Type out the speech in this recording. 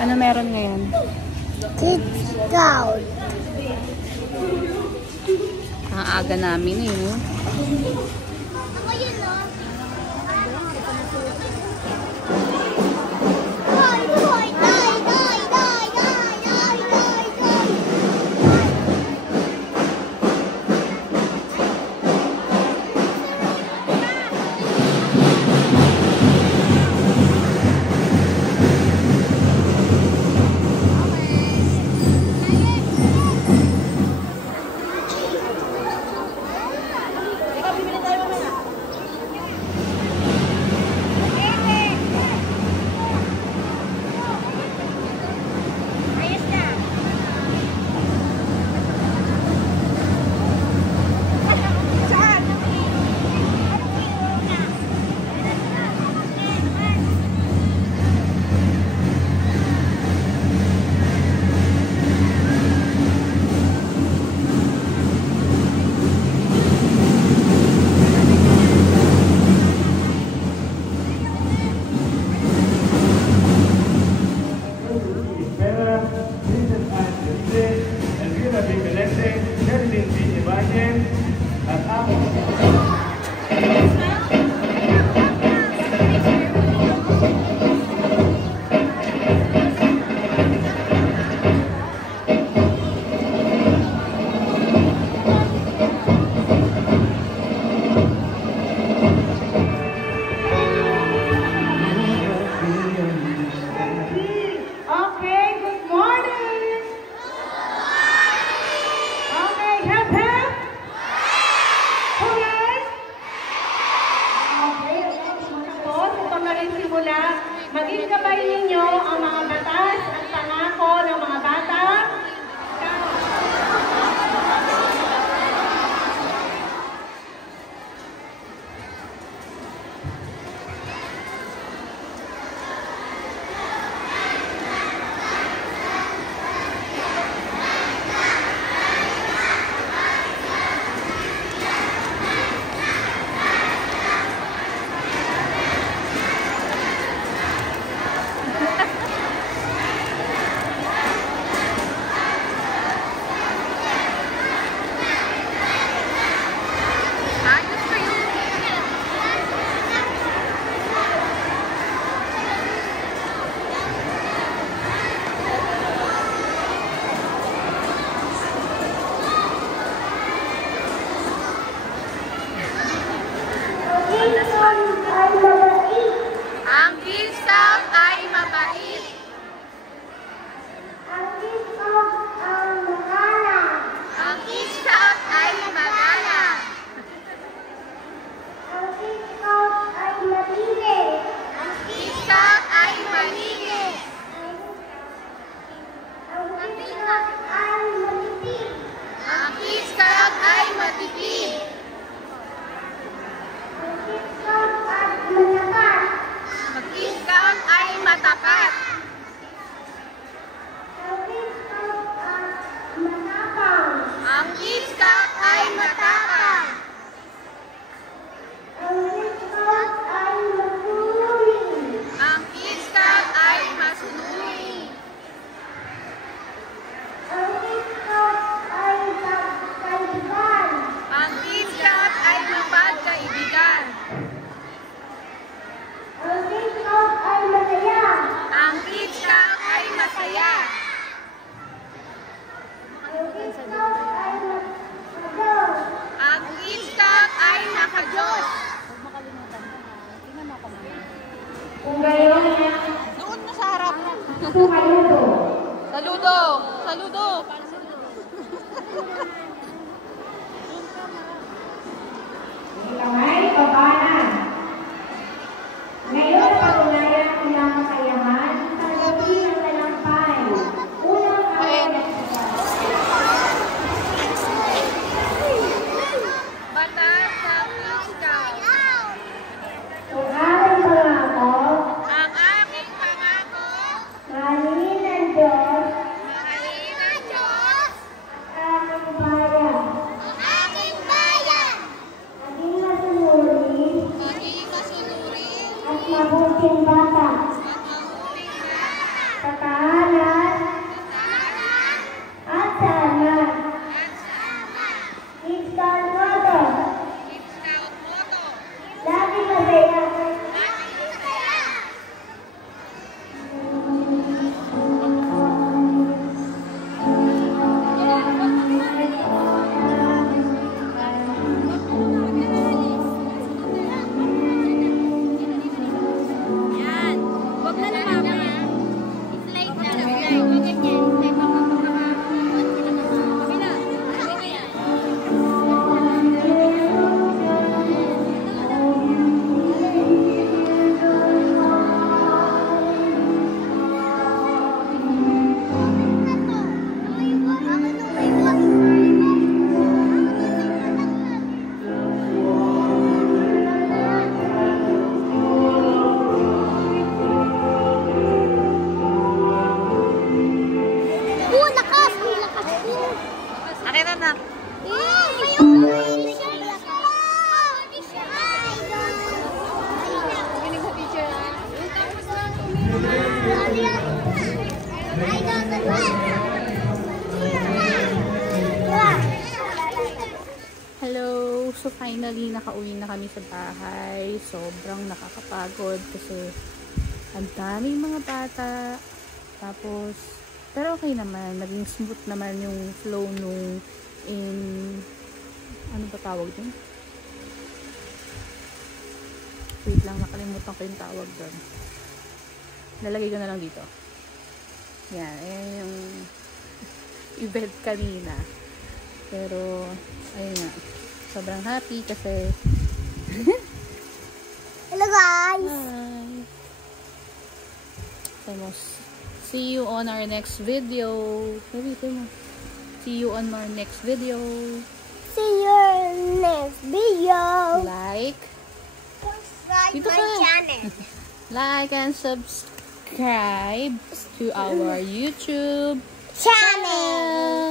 Ano meron ngayon? Kids Scout. Ang aga namin eh. No? Ako yun, no? Maging gabay ninyo ang mga batas at pangako ng mga bata. Ang Girl Scout ay mabait. Ang Kids Scout ay magalang. Ang Girl Scout ay magalang. Ang Kids Scout ay malinis. Ang Girl Scout ay malinis. Ang Kids Scout ay matipid. Ang Girl Scout ay matipid. Ang Kids Scout ay matapat. Ang Girl Scout ay matapat. Ang Kids Scout ay matapang. Ang Girl Scout ay matapang. Ang Kids Scout ay masunurin. Ang Girl Scout ay masunurin. Ang Kids Scout ay kaibigan. Ang Girl Scout ay mapagkaibigan. Ang Kids Scout ay masaya. Ang Girl Scout ay masaya. Ang Kids Scout ay makadiyos. Ang Girl Scout ay nakadiyos. Kung gayon, Doon mo sa harap. sumaludo. Saludo! Saludo! Kamay, babanan. Ngayon, patunayan ang ilang kakayahan sa gabi ng talampay. Unang araw ng Batas sa Girl Scout. Ang aking pangako, Ang aking pangako, mahalin ng Diyos, mahalin ang Diyos, ang aking bayan, ang aking bayan, maging masunod Hello! So finally, nakauwi na kami sa bahay. Sobrang nakakapagod kasi ang daming mga bata. Tapos, pero okay naman. Naging smooth naman yung flow nung ano ba tawag dun? Wait lang, nakalimutan ko yung tawag dun. Lalagay ko na lang dito. Yan, ayan yung event kanina. Pero, ayun nga. Sobrang happy kasi Hello guys! hi! See you on our next video. Maybe ito mo. See you on our next video. See you next video! Like, Subscribe Dito my ka. channel. like and subscribe to our YouTube Channel!